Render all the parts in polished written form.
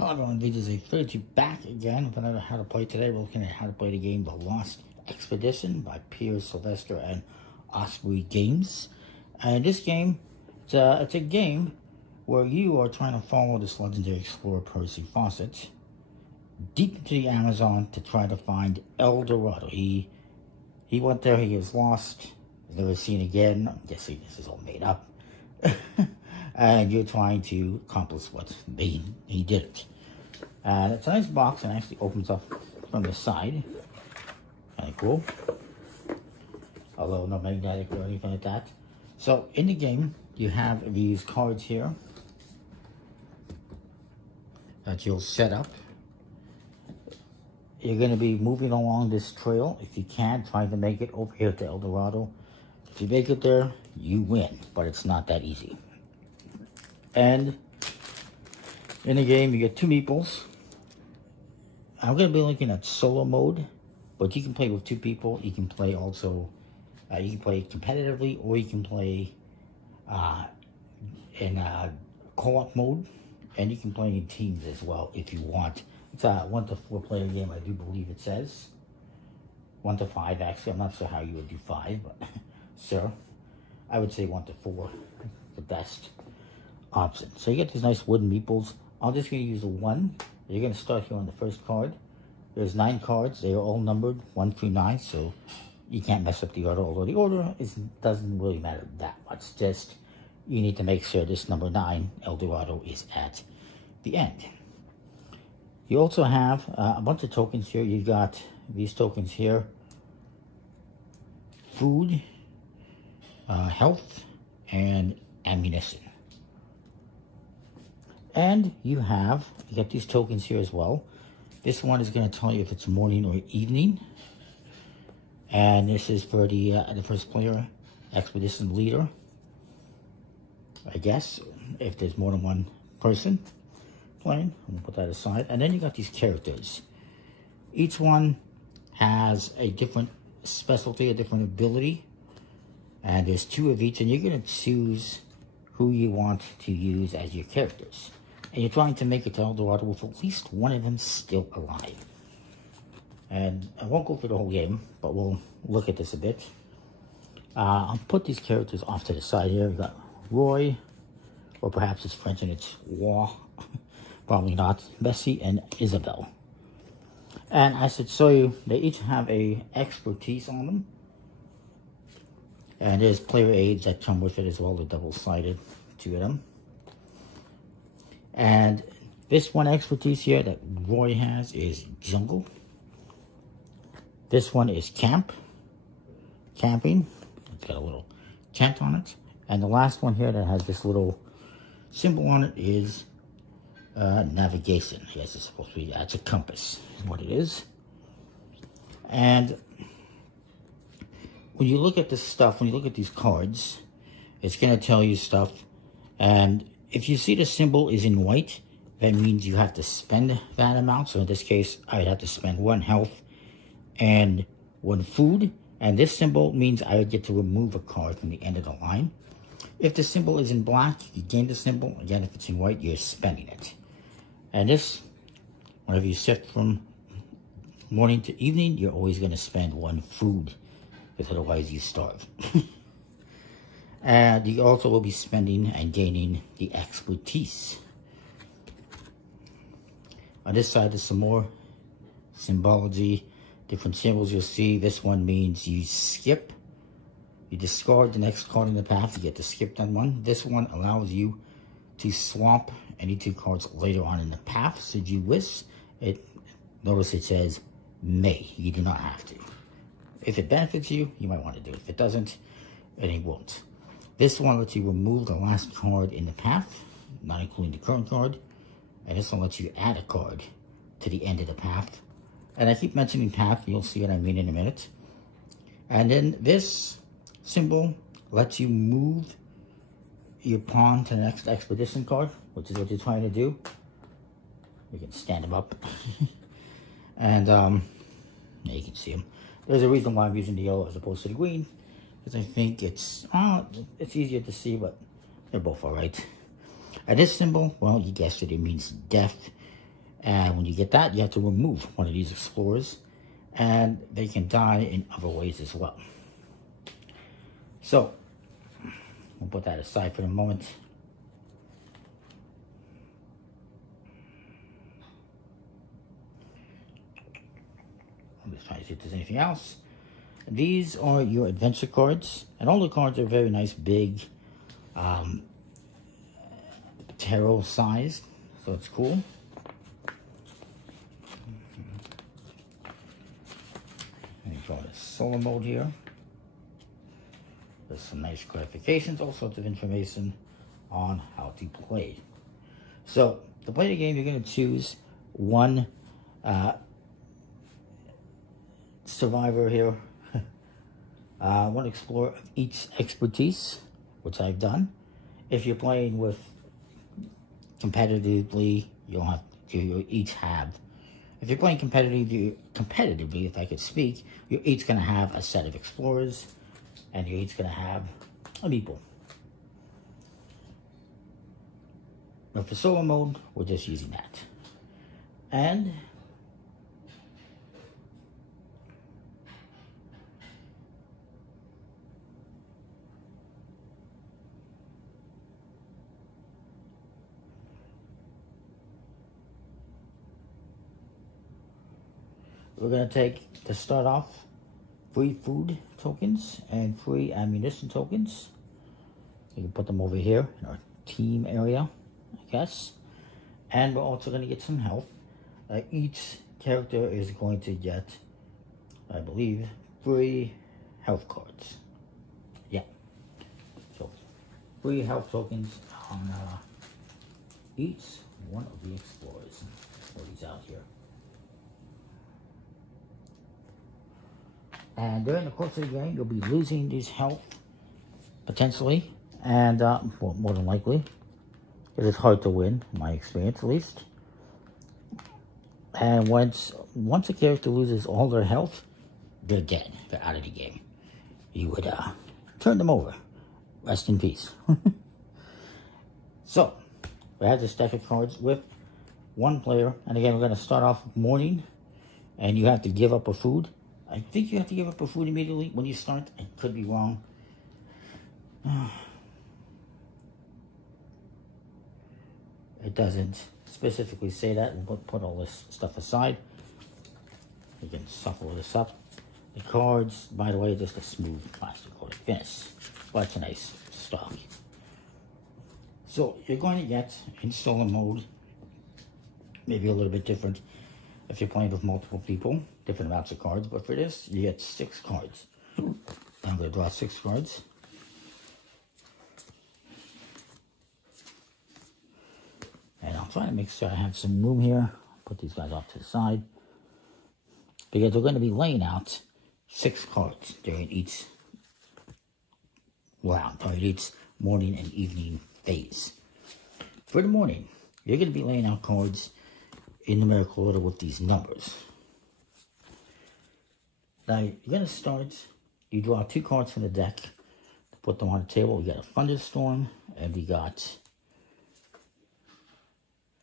Hello everyone, this is a 30 back again with another how to play. Today we're looking at how to play the game The Lost Expedition by Piers Sylvester and Osprey Games. And this game, it's a game where you are trying to follow this legendary explorer Percy Fawcett deep into the Amazon to try to find El Dorado. He went there, he is lost, he's never seen again. I'm guessing this is all made up. And you're trying to accomplish what he did. And it's a nice box and actually opens up from the side. Kind of cool. Although not magnetic or anything like that. So in the game, you have these cards here that you'll set up. You're going to be moving along this trail. If you can, trying to make it over here to El Dorado. If you make it there, you win. But it's not that easy. And in the game, you get two meeples. I'm going to be looking at solo mode, but you can play with two people. You can play also, you can play competitively, or you can play in co-op mode, and you can play in teams as well if you want. It's a 1 to 4 player game, I do believe it says. 1 to 5, actually. I'm not sure how you would do 5, but sure. I would say 1 to 4, the best option. So you get these nice wooden meeples. I'm just going to use the 1. You're going to start here on the first card. There's 9 cards. They are all numbered 1 through 9, so you can't mess up the order. Although the order doesn't really matter that much. Just you need to make sure this number 9, El Dorado, is at the end. You also have a bunch of tokens here. You've got these tokens here: food, health, and ammunition. And you got these tokens here as well. This one is going to tell you if it's morning or evening. And this is for the first player, expedition leader. I guess, if there's more than one person playing. I'm going to put that aside. And then you got these characters. Each one has a different specialty, a different ability. And there's 2 of each. And you're going to choose who you want to use as your characters. And you're trying to make it to El Dorado with at least one of them still alive. And I won't go through the whole game, but we'll look at this a bit. I'll put these characters off to the side here. We've got Roy, or perhaps it's French and it's War. Probably not. Bessie and Isabel. And I should show you, they each have a expertise on them. And there's player aids that come with it as well. They're double-sided, 2 of them. And this one expertise here that Roy has is jungle. This one is camping. It's got a little tent on it. And the last one here that has this little symbol on it is navigation. I guess it's supposed to be, that's a compass, is what it is. And when you look at this stuff, when you look at these cards, it's going to tell you stuff. And if you see the symbol is in white, that means you have to spend that amount. So in this case, I'd have to spend 1 health and 1 food. And this symbol means I would get to remove a card from the end of the line. If the symbol is in black, you gain the symbol. Again, if it's in white, you're spending it. And this, whenever you shift from morning to evening, you're always going to spend 1 food, because otherwise you starve. And you also will be spending and gaining the expertise. On this side, there's some more symbology, different symbols you'll see. This one means you skip. You discard the next card in the path, you get to skip that one. This one allows you to swap any 2 cards later on in the path, should you wish. Notice it says may. You do not have to. If it benefits you, you might want to do it. If it doesn't, it won't. This one lets you remove the last card in the path, not including the current card. And this one lets you add a card to the end of the path. And I keep mentioning path, you'll see what I mean in a minute. And then this symbol lets you move your pawn to the next expedition card, which is what you're trying to do. You can stand them up. And yeah, you can see them. There's a reason why I'm using the yellow as opposed to the green, because I think it's easier to see, but they're both alright. And this symbol, well, you guessed it, it means death. And when you get that, you have to remove one of these explorers, and they can die in other ways as well. So, we'll put that aside for the moment. I'm just trying to see if there's anything else. These are your adventure cards, and all the cards are very nice, big, tarot size, so it's cool. Let me draw the solo mode here. There's some nice clarifications, all sorts of information on how to play. So, to play the game, you're going to choose one survivor here, one explorer of each expertise, which I've done. If you're playing with competitively, you'll each have. If you're playing competitively, if I could speak, you're each going to have a set of explorers, and you're each going to have a meeple. But for solo mode, we're just using that. And we're going to take, to start off, free food tokens and free ammunition tokens. You can put them over here in our team area, I guess. And we're also going to get some health. Each character is going to get, I believe, 3 health cards. Yeah. So, 3 health tokens on each one of the explorers. Throw these out here. And during the course of the game, you'll be losing these health, potentially, and well, more than likely, because it's hard to win, in my experience at least. And once a character loses all their health, they're dead. They're out of the game. You would turn them over. Rest in peace. So, we have this deck of cards with one player. And again, we're going to start off with morning. And you have to give up a food. I think you have to give up a food immediately when you start. I could be wrong. It doesn't specifically say that. We'll put all this stuff aside. You can shuffle this up. The cards, by the way, just a smooth plastic like this. But it's a nice stock. So you're going to get, in solo mode, maybe a little bit different if you're playing with multiple people, different amounts of cards. But for this, you get 6 cards. I'm going to draw 6 cards. And I'll try to make sure I have some room here. Put these guys off to the side. Because we're going to be laying out 6 cards during each round, or each morning and evening phase. For the morning, you're going to be laying out cards in numerical order with these numbers. Now, you're going to start, you draw 2 cards from the deck, put them on the table. We got a thunderstorm, and we got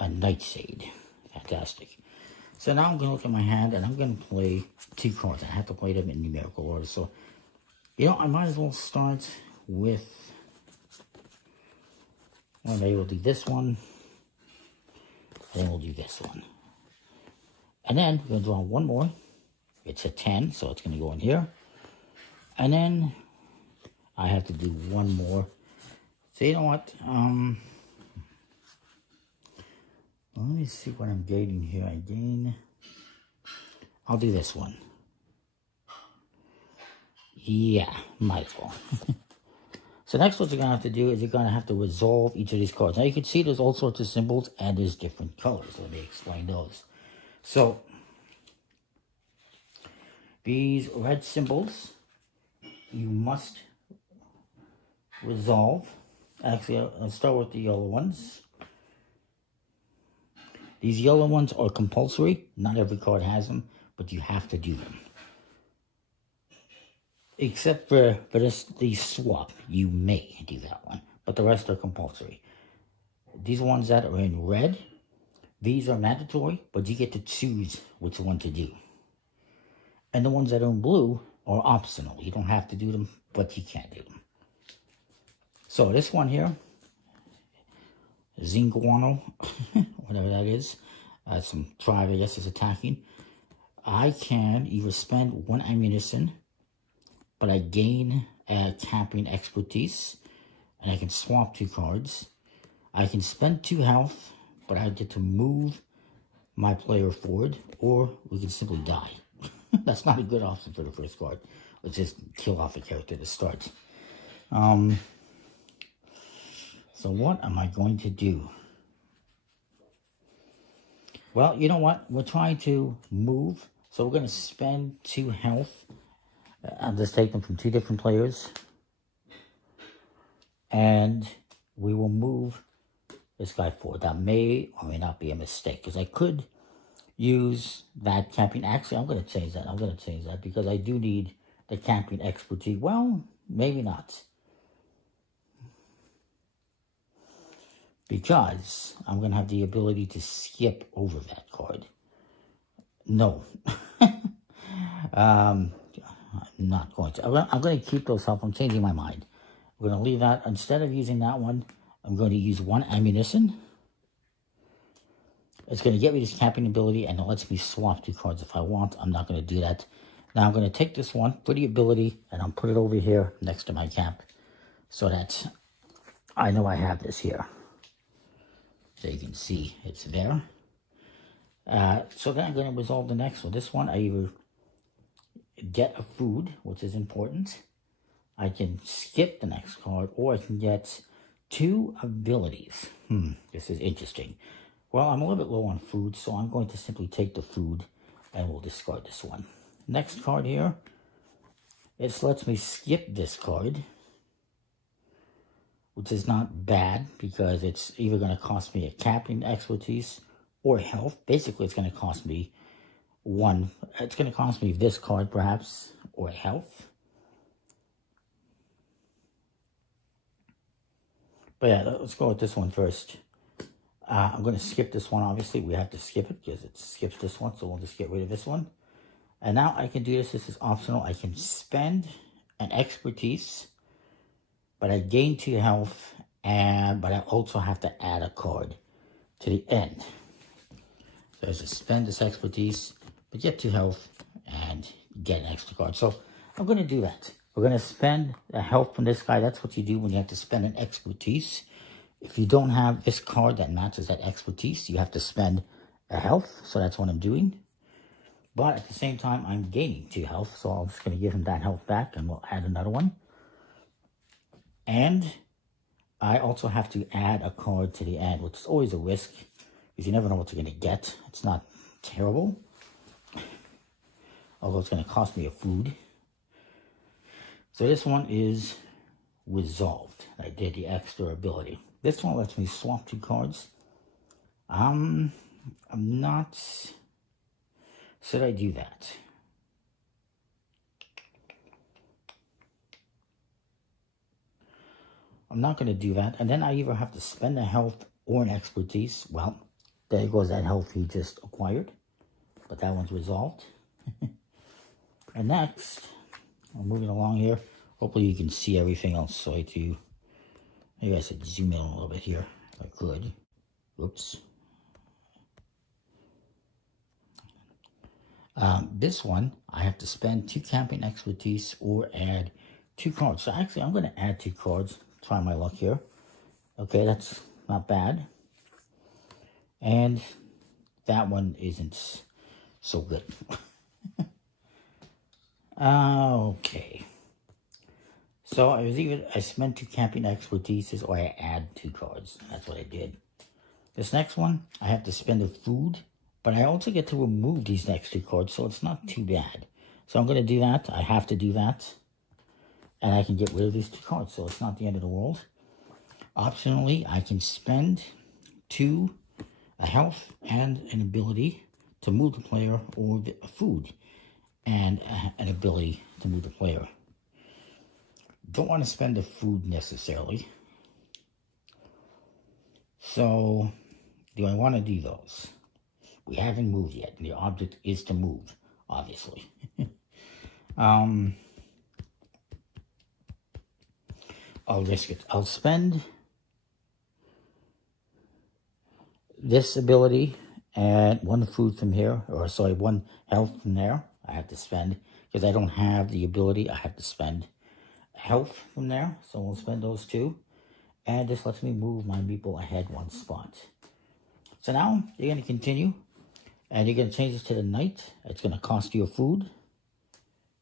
a nightshade. Fantastic. So now I'm going to look at my hand, and I'm going to play 2 cards. I have to play them in numerical order. So, you know, I might as well start with, well, maybe we'll do this one, and then we'll do this one. And then we're going to draw one more. It's a 10, so it's going to go in here. And then I have to do one more. So you know what? Let me see what I'm gaining here. I'll do this one. Yeah, might as well. So next what you're going to have to do is you're going to have to resolve each of these cards. Now you can see there's all sorts of symbols and there's different colors. Let me explain those. So these red symbols you must resolve. Actually, I'll start with the yellow ones. These yellow ones are compulsory. Not every card has them, but you have to do them. Except for the swap, you may do that one, but the rest are compulsory. These ones that are in red, These are mandatory, but you get to choose which one to do. And the ones that are in blue are optional. You don't have to do them, but you can do them. So this one here, Zinguano, whatever that is, some tribe, I guess, is attacking. I can either spend 1 ammunition, but I gain camping expertise, and I can swap 2 cards. I can spend 2 health, but I get to move my player forward, or we can simply die. That's not a good option for the first card. Let's just kill off a character to start. So what am I going to do? Well, you know what? We're trying to move, so we're going to spend 2 health. I'll just take them from 2 different players. And we will move this guy forward. That may or may not be a mistake, because I could use that camping. Actually, I'm going to change that. I'm going to change that, because I do need the camping expertise. Well, maybe not. Because I'm going to have the ability to skip over that card. No. I'm not going to. I'm going to keep those health. I'm changing my mind. We're going to leave that. Instead of using that one, I'm going to use 1 ammunition. It's going to get rid of this camping ability, and it lets me swap 2 cards if I want. I'm not going to do that. Now I'm going to take this one for the ability, and I'll put it over here next to my camp, so that I know I have this here. So you can see it's there. So then I'm going to resolve the next one. This one, I either get a food, which is important. I can skip the next card, or I can get 2 abilities. This is interesting. Well, I'm a little bit low on food, so I'm going to simply take the food, and we'll discard this one. Next card here, it lets me skip this card, which is not bad, because it's either going to cost me a camping expertise or health. Basically, it's going to cost me one. It's going to cost me this card, perhaps, or health. But yeah, let's go with this one first. I'm going to skip this one, obviously. We have to skip it, because it skips this one, so we'll just get rid of this one. And now I can do this. This is optional. I can spend an expertise, but I gain 2 health, but I also have to add a card to the end. So I spend this expertise, but get 2 health, and get an extra card. So I'm going to do that. We're going to spend the health from this guy. That's what you do when you have to spend an expertise. If you don't have this card that matches that expertise, you have to spend a health. So that's what I'm doing. But at the same time, I'm gaining 2 health. So I'm just going to give him that health back, and we'll add another one. And I also have to add a card to the end, which is always a risk, because you never know what you're going to get. It's not terrible, although it's going to cost me a food. So this one is resolved. I did the extra ability. This one lets me swap 2 cards. I'm not... Should I do that? I'm not going to do that. And then I either have to spend a health or an expertise. Well, there goes that health he just acquired. But that one's resolved. And next, I'm moving along here. Hopefully you can see everything else. So I do. Maybe I should zoom in a little bit here, if I could. Oops. This one, I have to spend 2 camping expertise or add 2 cards. So actually, I'm going to add 2 cards. Try my luck here. Okay, that's not bad. And that one isn't so good. Okay. So I spent 2 camping expertises, or I add 2 cards. That's what I did. This next one, I have to spend a food, but I also get to remove these next 2 cards, so it's not too bad. So I'm going to do that. I have to do that. And I can get rid of these 2 cards, so it's not the end of the world. Optionally, I can spend 2 a health and an ability to move the player, or a food and an ability to move the player. Don't want to spend the food necessarily. So do I want to do those? We haven't moved yet. The object is to move, obviously. I'll risk it. I'll spend this ability and one food from here, or sorry, one health from there. I have to spend, because I don't have the ability, I have to spend health from there. So we'll spend those two. And this lets me move my meeple ahead one spot. So now you're going to continue. And you're going to change this to the night. It's going to cost you a food.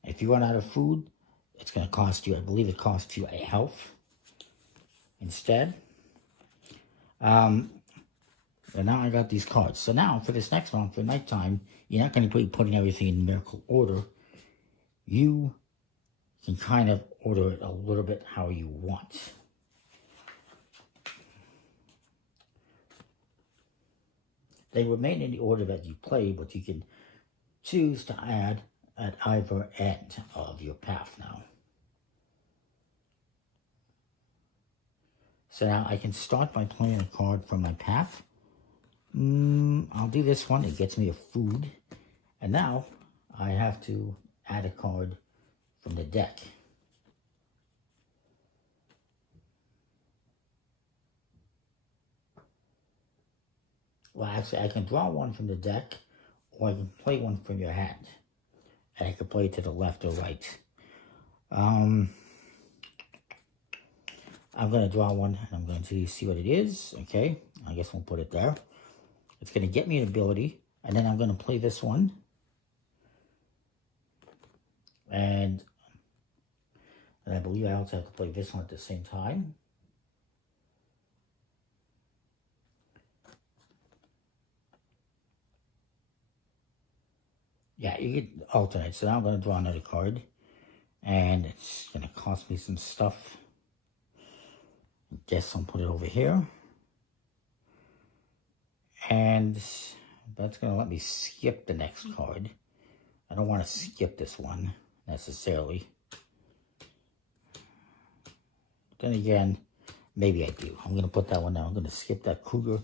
If you run out of food, it's going to cost you, I believe it costs you a health instead. And now I got these cards. So now for this next one, for nighttime, you're not going to be putting everything in numerical order. You can kind of order it a little bit how you want. They remain in the order that you play, but you can choose to add at either end of your path now. So now I can start by playing a card from my path. I'll do this one. It gets me a food. And now I have to add a card from the deck. Well, actually, I can draw one from the deck, or I can play one from your hand. And I can play it to the left or right. I'm going to draw one, and I'm going to see what it is. Okay, I guess we'll put it there. It's going to get me an ability, and then I'm going to play this one. And I believe I also have to play this one at the same time. Yeah, you get alternate. So now I'm going to draw another card. And it's going to cost me some stuff. I guess I'll put it over here. And that's going to let me skip the next card. I don't want to skip this one necessarily. Then again, maybe I do. I'm going to put that one down. I'm going to skip that cougar.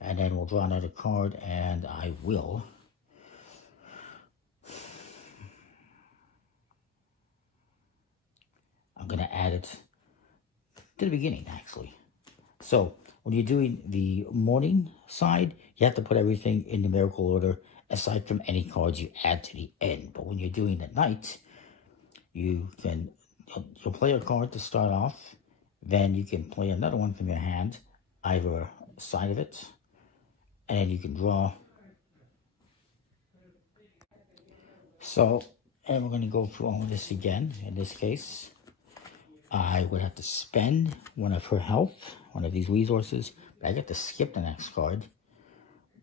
And then we'll draw another card. And I will. I'm going to add it to the beginning, actually. So, when you're doing the morning side, you have to put everything in numerical order, aside from any cards you add to the end. But when you're doing the night, you'll play a card to start off, then you can play another one from your hand, either side of it, and you can draw. So, and we're going to go through all of this again, in this case. I would have to spend one of her health, one of these resources, but I get to skip the next card,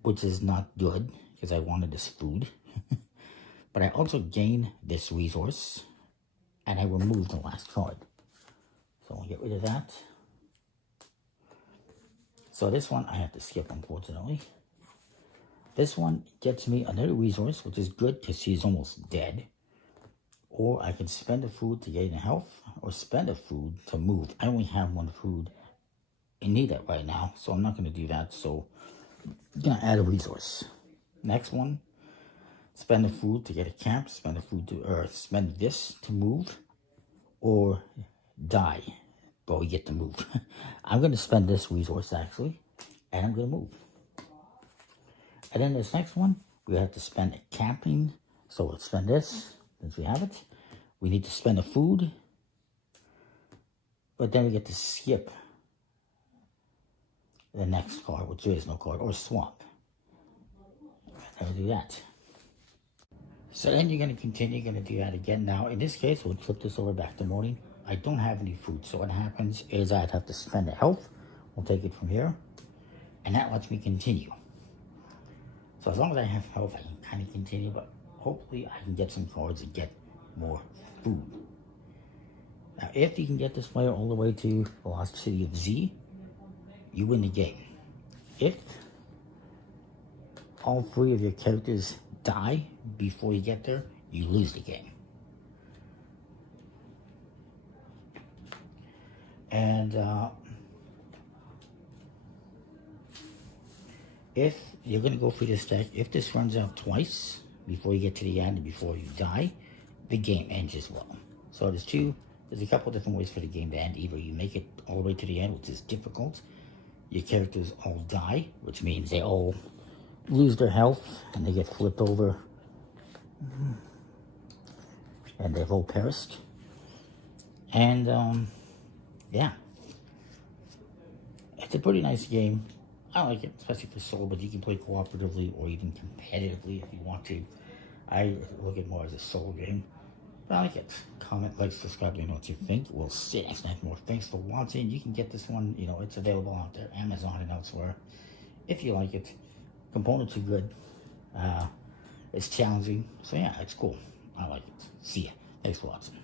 which is not good, because I wanted this food. But I also gain this resource, and I remove the last card. So I'll get rid of that. So this one I have to skip, unfortunately. This one gets me another resource, which is good, because she's almost dead. Or I can spend a food to gain a health, or spend a food to move. I only have one food in need of right now, so I'm not going to do that. So I'm going to add a resource. Next one, spend a food to get a camp, spend a food to, or spend this to move, or die, but we get to move. I'm going to spend this resource, actually, and I'm going to move. And then this next one, we have to spend a camping, so let's spend this. Since we have it, we need to spend a food, but then we get to skip the next card, which there is no card, or swap. And we'll do that. So then you're going to continue, you're going to do that again. Now, in this case, we'll flip this over back to morning. I don't have any food, so what happens is I'd have to spend a health. We'll take it from here, and that lets me continue. So as long as I have health, I can kind of continue, but hopefully I can get some cards and get more food. Now, if you can get this player all the way to the lost city of Z, you win the game. If all three of your characters die before you get there, you lose the game. And if you're going to go through this deck, if this runs out twice before you get to the end and before you die, the game ends as well. So there's a couple different ways for the game to end. Either you make it all the way to the end, which is difficult. Your characters all die, which means they all lose their health and they get flipped over. And they've all perished. And, yeah. It's a pretty nice game. I like it, especially for solo, but you can play cooperatively or even competitively if you want to. I look at it more as a solo game. But I like it. Comment, like, subscribe, let me know what you think. We'll see you next time for more. Thanks for watching. You can get this one, you know, it's available out there, Amazon and elsewhere. If you like it, components are good. It's challenging. So yeah, it's cool. I like it. See ya. Thanks for watching.